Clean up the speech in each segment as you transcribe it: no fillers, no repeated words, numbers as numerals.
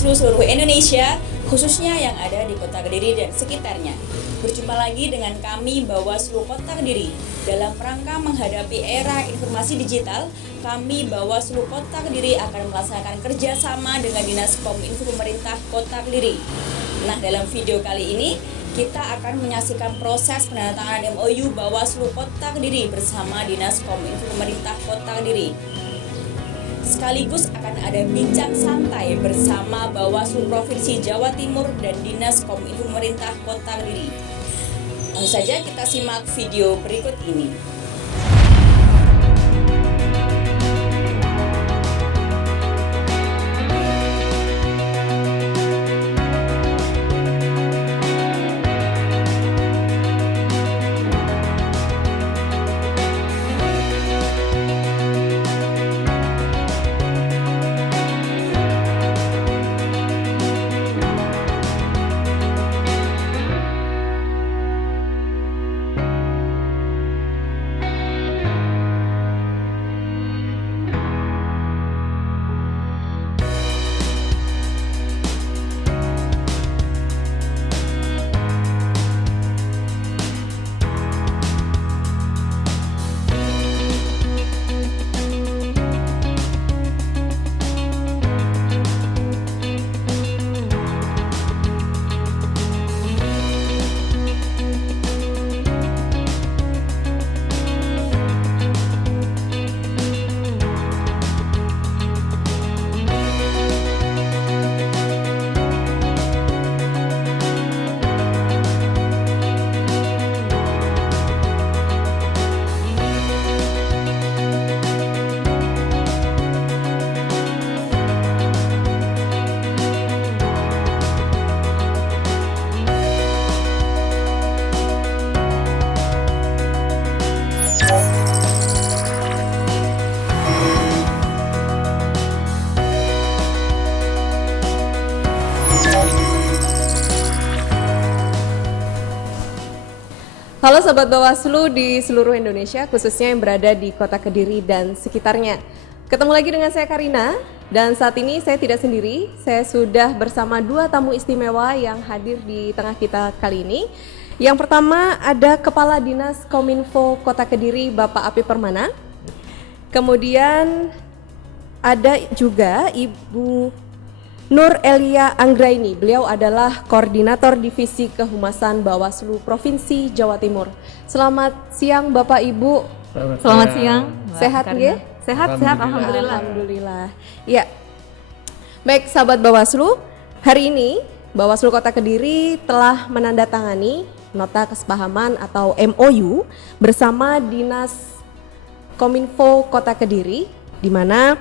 Bawaslu seluruh Indonesia, khususnya yang ada di Kota Kediri dan sekitarnya. Berjumpa lagi dengan kami Bawaslu Kota Kediri. Dalam rangka menghadapi era informasi digital, kami Bawaslu Kota Kediri akan melaksanakan kerjasama dengan Dinas Kominfo Pemerintah Kota Kediri. Nah, dalam video kali ini kita akan menyaksikan proses penandatanganan MOU Bawaslu Kota Kediri bersama Dinas Kominfo Pemerintah Kota Kediri. Sekaligus akan ada bincang santai bersama Bawaslu Provinsi Jawa Timur dan Dinas Kominfo Pemerintah Kota Kediri. Langsung saja kita simak video berikut ini. Halo Sobat Bawaslu di seluruh Indonesia, khususnya yang berada di Kota Kediri dan sekitarnya. Ketemu lagi dengan saya Karina, dan saat ini saya tidak sendiri, saya sudah bersama dua tamu istimewa yang hadir di tengah kita kali ini. Yang pertama ada Kepala Dinas Kominfo Kota Kediri, Bapak Apip Permana. Kemudian ada juga Ibu Nur Elia Anggraini, beliau adalah Koordinator Divisi Kehumasan Bawaslu Provinsi Jawa Timur. Selamat siang Bapak Ibu. Selamat siang. Sehat nggih? Sehat, alhamdulillah. Alhamdulillah. Ya. Baik sahabat Bawaslu, hari ini Bawaslu Kota Kediri telah menandatangani nota kesepahaman atau MOU bersama Dinas Kominfo Kota Kediri, di mana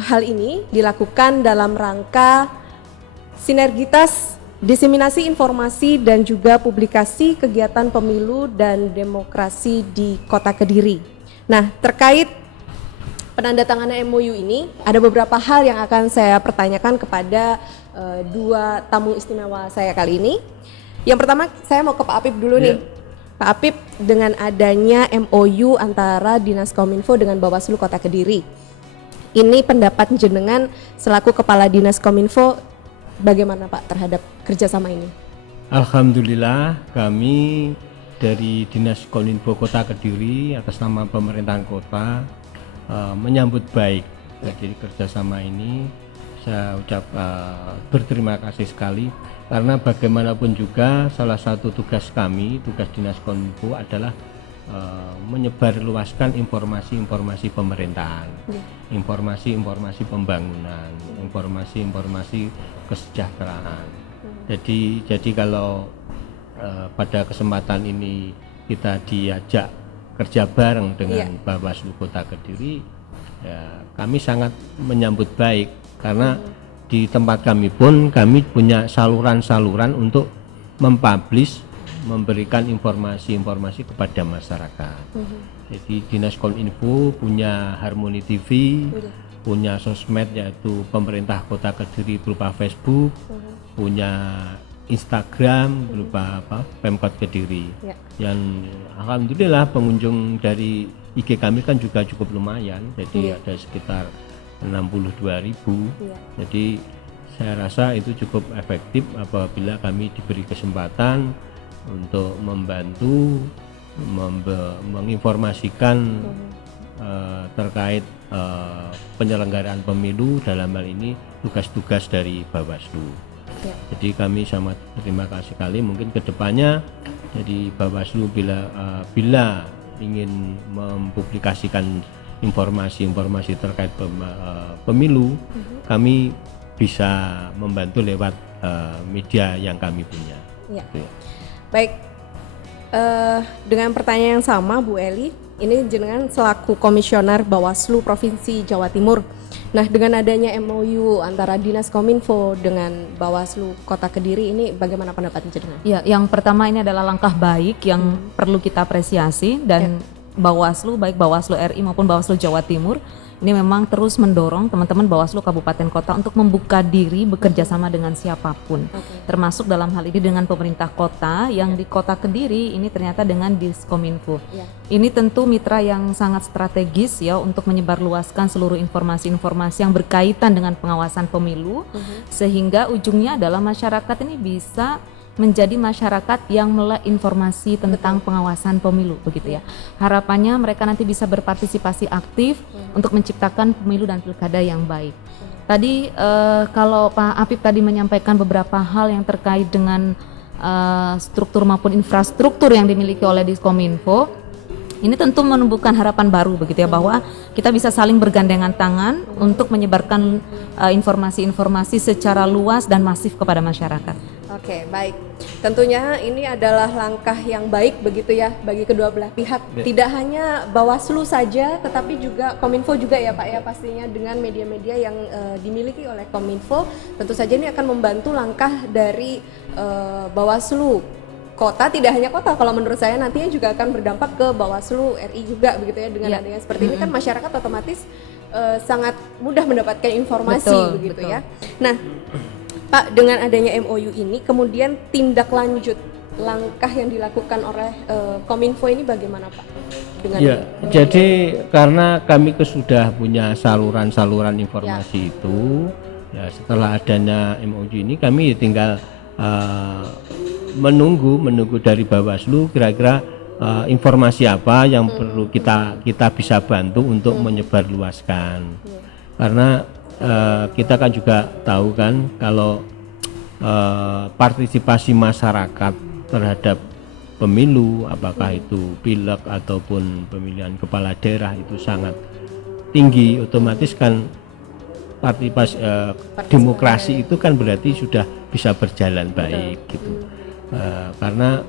hal ini dilakukan dalam rangka sinergitas diseminasi informasi dan juga publikasi kegiatan pemilu dan demokrasi di Kota Kediri. Nah, terkait penandatanganan MOU ini ada beberapa hal yang akan saya pertanyakan kepada dua tamu istimewa saya kali ini. Yang pertama saya mau ke Pak Apip dulu nih. Pak Apip, dengan adanya MOU antara Dinas Kominfo dengan Bawaslu Kota Kediri, ini pendapat jenengan selaku Kepala Dinas Kominfo bagaimana Pak terhadap kerjasama ini? Alhamdulillah, kami dari Dinas Kominfo Kota Kediri atas nama pemerintahan kota menyambut baik jadi kerjasama ini. Saya ucap berterima kasih sekali, karena bagaimanapun juga salah satu tugas kami, tugas Dinas Kominfo adalah menyebarluaskan informasi-informasi pemerintahan, informasi-informasi pembangunan, informasi-informasi kesejahteraan. Jadi kalau pada kesempatan ini kita diajak kerja bareng dengan Bawaslu Kota Kediri, ya, kami sangat menyambut baik, karena di tempat kami pun kami punya saluran-saluran untuk mempublish, memberikan informasi-informasi kepada masyarakat. Jadi Dinas Kominfo punya Harmoni TV, punya sosmed yaitu pemerintah Kota Kediri berupa Facebook, punya Instagram berupa Pemkot Kediri. Yang alhamdulillah pengunjung dari IG kami kan juga cukup lumayan, jadi ada sekitar 62.000. Jadi saya rasa itu cukup efektif apabila kami diberi kesempatan untuk membantu menginformasikan terkait penyelenggaraan pemilu, dalam hal ini tugas-tugas dari Bawaslu. Ya. Jadi kami sangat berterima kasih sekali. Mungkin kedepannya jadi Bawaslu bila ingin mempublikasikan informasi-informasi terkait pemilu, kami bisa membantu lewat media yang kami punya. Ya. Gitu ya. Baik, dengan pertanyaan yang sama Bu Eli, ini jenengan selaku komisioner Bawaslu Provinsi Jawa Timur. Nah, dengan adanya MOU antara Dinas Kominfo dengan Bawaslu Kota Kediri ini bagaimana pendapat jenengan? Ya, yang pertama ini adalah langkah baik yang perlu kita apresiasi, dan Bawaslu, baik Bawaslu RI maupun Bawaslu Jawa Timur, ini memang terus mendorong teman-teman Bawaslu Kabupaten Kota untuk membuka diri bekerja sama dengan siapapun, termasuk dalam hal ini dengan pemerintah kota yang di Kota Kediri ini ternyata dengan Diskominfo. Ya. Ini tentu mitra yang sangat strategis ya untuk menyebarluaskan seluruh informasi-informasi yang berkaitan dengan pengawasan pemilu, sehingga ujungnya adalah masyarakat ini bisa menjadi masyarakat yang melek informasi tentang pengawasan pemilu, begitu ya. Harapannya mereka nanti bisa berpartisipasi aktif untuk menciptakan pemilu dan pilkada yang baik. Tadi kalau Pak Apip tadi menyampaikan beberapa hal yang terkait dengan struktur maupun infrastruktur yang dimiliki oleh Diskominfo, ini tentu menumbuhkan harapan baru, begitu ya, bahwa kita bisa saling bergandengan tangan untuk menyebarkan informasi-informasi secara luas dan masif kepada masyarakat. Oke, baik. Tentunya ini adalah langkah yang baik begitu ya bagi kedua belah pihak. Tidak hanya Bawaslu saja, tetapi juga Kominfo juga ya Pak ya, pastinya dengan media-media yang dimiliki oleh Kominfo. Tentu saja ini akan membantu langkah dari Bawaslu Kota, tidak hanya kota, kalau menurut saya nantinya juga akan berdampak ke Bawaslu RI juga begitu ya. Dengan adanya seperti ini kan masyarakat otomatis sangat mudah mendapatkan informasi, Betul, begitu betul. ya. Nah, Pak, dengan adanya MOU ini, kemudian tindak lanjut langkah yang dilakukan oleh Kominfo ini bagaimana Pak? Dengan Ya, jadi karena kami sudah punya saluran-saluran informasi itu, ya setelah adanya MOU ini kami tinggal menunggu dari Bawaslu kira-kira informasi apa yang perlu kita bisa bantu untuk menyebarluaskan. Karena kita kan juga tahu kan kalau partisipasi masyarakat terhadap pemilu, apakah itu pileg ataupun pemilihan kepala daerah itu sangat tinggi, otomatis kan partisipasi demokrasi itu kan berarti sudah bisa berjalan baik gitu. Karena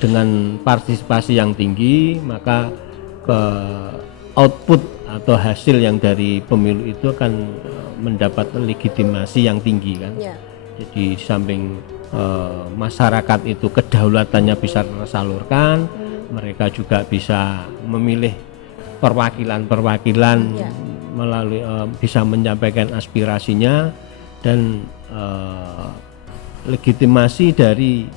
dengan partisipasi yang tinggi maka output atau hasil yang dari pemilu itu akan mendapat legitimasi yang tinggi kan. Ya. Jadi di samping masyarakat itu kedaulatannya bisa tersalurkan, mereka juga bisa memilih perwakilan-perwakilan melalui bisa menyampaikan aspirasinya, dan legitimasi dari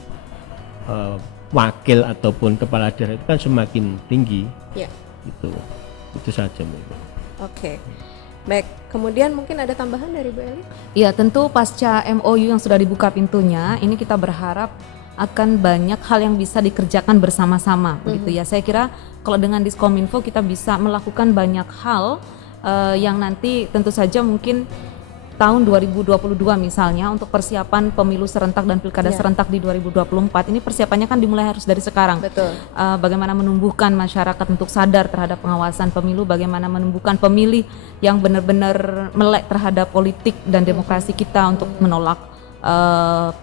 wakil ataupun kepala daerah itu kan semakin tinggi. Ya. Itu saja Mbak. Oke. Baik, kemudian mungkin ada tambahan dari Bu Eli? Ya, tentu pasca MOU yang sudah dibuka pintunya, ini kita berharap akan banyak hal yang bisa dikerjakan bersama-sama, begitu ya. Saya kira kalau dengan Diskominfo kita bisa melakukan banyak hal yang nanti tentu saja mungkin tahun 2022 misalnya untuk persiapan pemilu serentak dan pilkada serentak di 2024 ini persiapannya kan dimulai harus dari sekarang. Betul. Bagaimana menumbuhkan masyarakat untuk sadar terhadap pengawasan pemilu, bagaimana menumbuhkan pemilih yang benar-benar melek terhadap politik dan demokrasi kita untuk menolak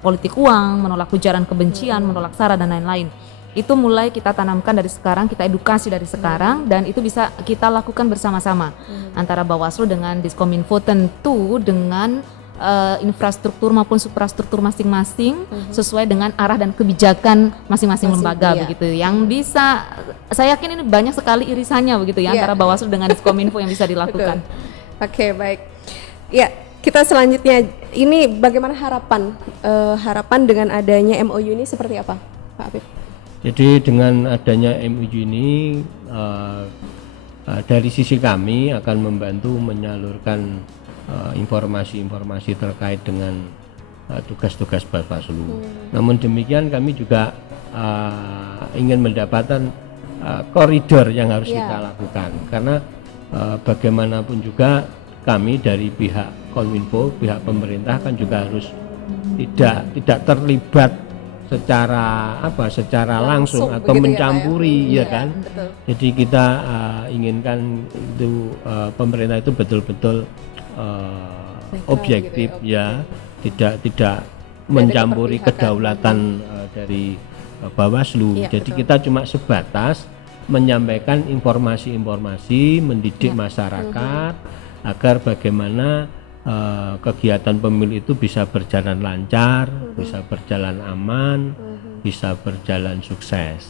politik uang, menolak ujaran kebencian, menolak SARA dan lain-lain. Itu mulai kita tanamkan dari sekarang, kita edukasi dari sekarang, dan itu bisa kita lakukan bersama-sama antara Bawaslu dengan Diskominfo, tentu dengan infrastruktur maupun suprastruktur masing-masing sesuai dengan arah dan kebijakan masing-masing lembaga begitu, yang bisa, saya yakin ini banyak sekali irisannya begitu ya antara Bawaslu dengan Diskominfo yang bisa dilakukan. Oke, baik. Ya, kita selanjutnya ini bagaimana harapan dengan adanya MOU ini seperti apa, Pak Apip? Jadi dengan adanya MOU ini dari sisi kami akan membantu menyalurkan informasi-informasi terkait dengan tugas-tugas Bawaslu. Namun demikian kami juga ingin mendapatkan koridor yang harus kita lakukan, karena bagaimanapun juga kami dari pihak Kominfo, pihak pemerintah kan juga harus tidak terlibat secara langsung atau begitu mencampuri ya, Pak, ya kan. betul. Jadi kita inginkan itu pemerintah itu betul-betul objektif gitu ya, tidak mencampuri keberpihakan. kedaulatan dari Bawaslu. Iya, Jadi betul. kita cuma sebatas menyampaikan informasi-informasi, mendidik masyarakat agar bagaimana kegiatan pemilu itu bisa berjalan lancar, bisa berjalan aman, bisa berjalan sukses.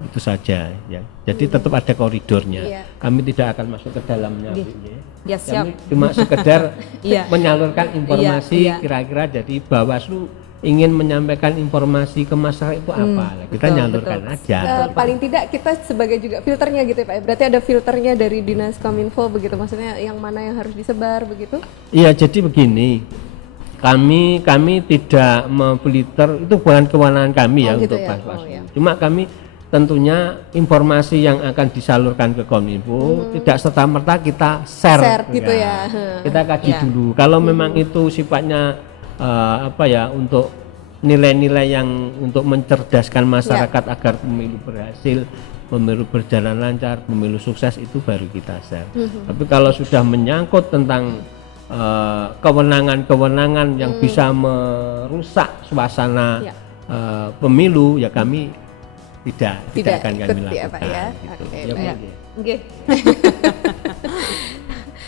Itu saja ya. Jadi tetap ada koridornya. Iya. Kami tidak akan masuk ke dalamnya, Bu, ya. Ya, siap. Kami cuma sekedar Iya. menyalurkan informasi Iya. kira-kira jadi Bawaslu ingin menyampaikan informasi ke masyarakat itu apa. Nah, kita betul, nyalurkan betul. aja. Paling tidak kita sebagai juga filternya gitu ya Pak. Berarti ada filternya dari Dinas Kominfo begitu, maksudnya yang mana yang harus disebar begitu? Iya, jadi begini. Kami tidak memfilter, itu bukan kewenangan kami ya gitu untuk ya? Bawaslu. Ya. Cuma kami tentunya informasi yang akan disalurkan ke Kominfo tidak serta-merta kita share gitu ya. Kita kaji dulu. Kalau memang itu sifatnya untuk nilai-nilai yang untuk mencerdaskan masyarakat agar pemilu berhasil, pemilu berjalan lancar, pemilu sukses, itu baru kita share. Tapi kalau sudah menyangkut tentang kewenangan-kewenangan yang bisa merusak suasana pemilu, ya kami tidak akan kami ikut ya, lakukan. Pak, ya. Gitu. Oke, Ya, baik. Bu, ya. Oke.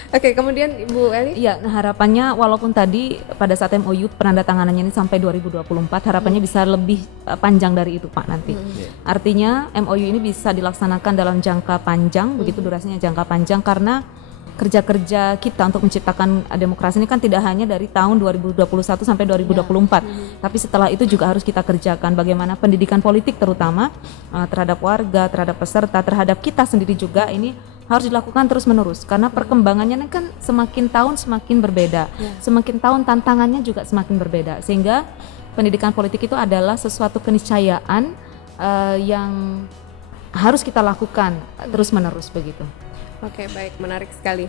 Oke, kemudian Ibu Eli? Iya, nah harapannya walaupun tadi pada saat MOU penandatanganannya ini sampai 2024, harapannya bisa lebih panjang dari itu Pak nanti. Artinya MOU ini bisa dilaksanakan dalam jangka panjang, begitu durasinya jangka panjang, karena kerja-kerja kita untuk menciptakan demokrasi ini kan tidak hanya dari tahun 2021 sampai 2024, tapi setelah itu juga harus kita kerjakan bagaimana pendidikan politik terutama terhadap warga, terhadap peserta, terhadap kita sendiri juga ini harus dilakukan terus-menerus karena perkembangannya ini kan semakin tahun semakin berbeda, semakin tahun tantangannya juga semakin berbeda, sehingga pendidikan politik itu adalah sesuatu keniscayaan yang harus kita lakukan terus-menerus begitu. Oke, baik, menarik sekali.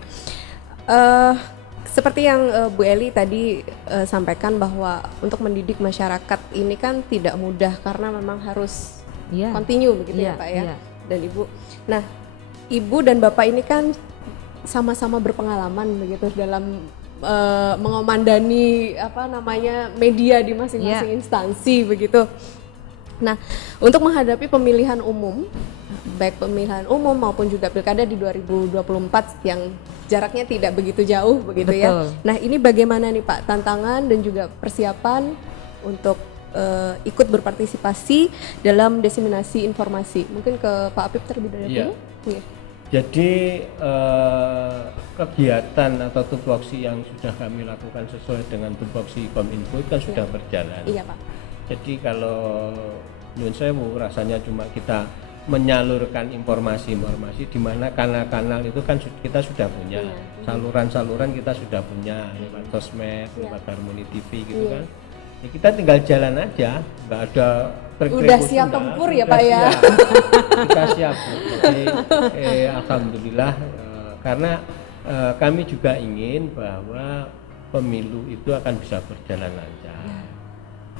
Seperti yang Bu Eli tadi sampaikan bahwa untuk mendidik masyarakat ini kan tidak mudah karena memang harus continue begitu ya Pak ya, dan Ibu. Nah, Ibu dan Bapak ini kan sama-sama berpengalaman begitu dalam mengomandani media di masing-masing instansi begitu. Nah, untuk menghadapi pemilihan umum, baik pemilihan umum maupun juga pilkada di 2024 yang jaraknya tidak begitu jauh begitu ya. Nah, ini bagaimana nih Pak tantangan dan juga persiapan untuk ikut berpartisipasi dalam diseminasi informasi? Mungkin ke Pak Apip terlebih dahulu. Iya. Jadi kegiatan atau tupoksi yang sudah kami lakukan sesuai dengan tupoksi Kominfo itu kan sudah berjalan. Iya Pak. Jadi kalau nyun sewu rasanya cuma kita menyalurkan informasi-informasi di mana kanal-kanal itu kan kita sudah punya, saluran-saluran kita sudah punya lewat sosmed, lewat Harmoni TV gitu kan. Ya kita tinggal jalan aja, nggak ada udah siap tempur ya Pak ya. Kita siap. Jadi alhamdulillah karena kami juga ingin bahwa pemilu itu akan bisa berjalan lancar,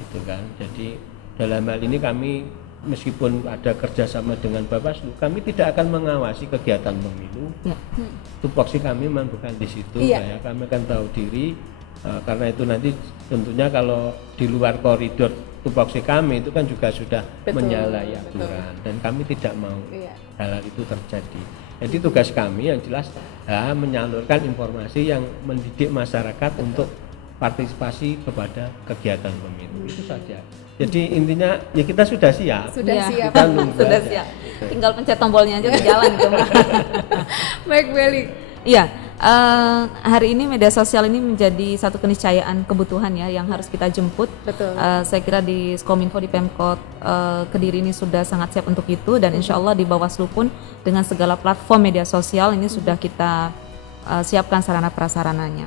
gitu kan. Jadi dalam hal ini kami meskipun ada kerjasama dengan Bawaslu, kami tidak akan mengawasi kegiatan pemilu. Tupoksi kami memang bukan di situ, ya. Kami akan tahu diri. Karena itu nanti tentunya kalau di luar koridor tupoksi kami itu kan juga sudah menyalahi aturan dan kami tidak mau hal itu terjadi. Jadi tugas kami yang jelas menyalurkan informasi yang mendidik masyarakat untuk partisipasi kepada kegiatan pemilu, itu saja. Jadi intinya ya kita sudah siap. Sudah siap. Kita nunggu Sudah aja. siap. Tinggal pencet tombolnya aja udah jalan gitu. Baik, Bu Eli. Iya, hari ini media sosial ini menjadi satu keniscayaan kebutuhan ya yang harus kita jemput. Betul. Saya kira di Kominfo di Pemkot Kediri ini sudah sangat siap untuk itu dan insya Allah di Bawaslu pun dengan segala platform media sosial ini sudah kita siapkan sarana prasarananya.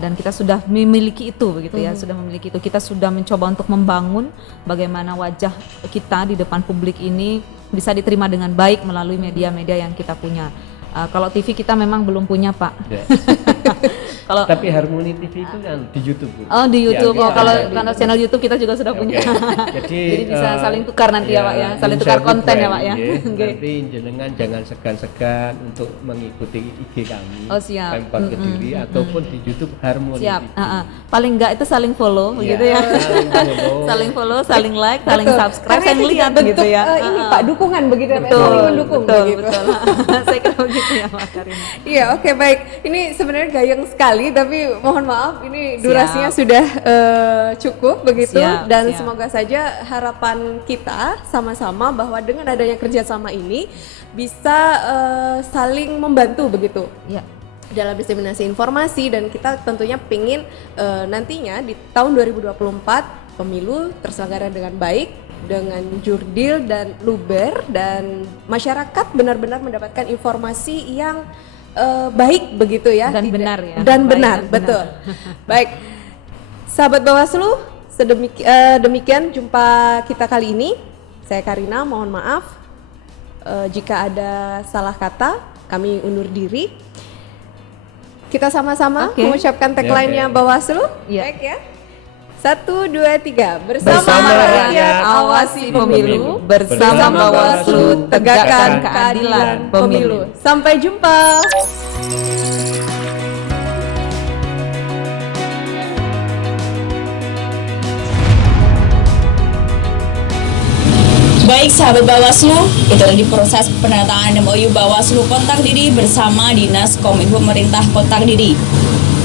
Dan kita sudah memiliki itu begitu ya, sudah memiliki itu. Kita sudah mencoba untuk membangun bagaimana wajah kita di depan publik ini bisa diterima dengan baik melalui media-media yang kita punya. Kalau TV kita memang belum punya, Pak. Ya. Kalau Tapi Harmoni TV itu kan di YouTube, Bu. Oh, di YouTube. Ya, Kalau ada. channel YouTube kita juga sudah punya. Jadi bisa saling tukar nanti ya, Pak ya. Saling tukar konten ya, Pak ya. Oke. Nanti jenengan jangan segan-segan untuk mengikuti IG kami. Oh, siap. Pemkot Kediri ataupun di YouTube Harmoni Siap. TV. Paling enggak itu saling follow begitu ya. Saling follow. Saling follow, saling like, saling Betul. subscribe, Karena saling itu lihat juga gitu bentuk, ya. ini Pak, dukungan begitu ya, Pak, Betul, saling mendukung betul, begitu. betul. Saya kira begitu ya, Pak Karina. Iya, oke, baik. Ini sebenarnya gayeng sekali, tapi mohon maaf ini durasinya Siap. sudah cukup begitu. Siap, Dan siap. semoga saja harapan kita sama-sama bahwa dengan adanya kerjasama ini bisa saling membantu begitu Ya. dalam diseminasi informasi, dan kita tentunya pingin nantinya di tahun 2024 pemilu terselenggara dengan baik, dengan jurdil dan luber, dan masyarakat benar-benar mendapatkan informasi yang baik begitu ya, Dan benar ya. dan Baik benar, dan betul. benar. Baik, sahabat Bawaslu, demikian jumpa kita kali ini. Saya Karina, mohon maaf jika ada salah kata, kami undur diri. Kita sama-sama Oke. mengucapkan tagline-nya Oke. Bawaslu. Iya. Baik ya. 1, 2, 3. Bersama Bersama rakyat rakyat, awasi pemilu. Bersama Bawaslu tegakkan keadilan pemilu. Sampai jumpa. Baik sahabat Bawaslu, itu tadi proses penandatanganan MOU Bawaslu Kota Kediri bersama Dinas Kominfo Pemerintah Kota Kediri.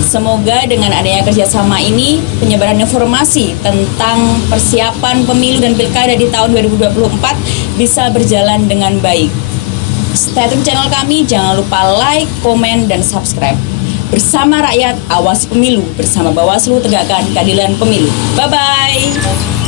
Semoga dengan adanya kerjasama ini, penyebaran informasi tentang persiapan pemilu dan pilkada di tahun 2024 bisa berjalan dengan baik. Stay tune channel kami, jangan lupa like, komen, dan subscribe. Bersama rakyat, awasi pemilu. Bersama Bawaslu, tegakkan keadilan pemilu. Bye-bye.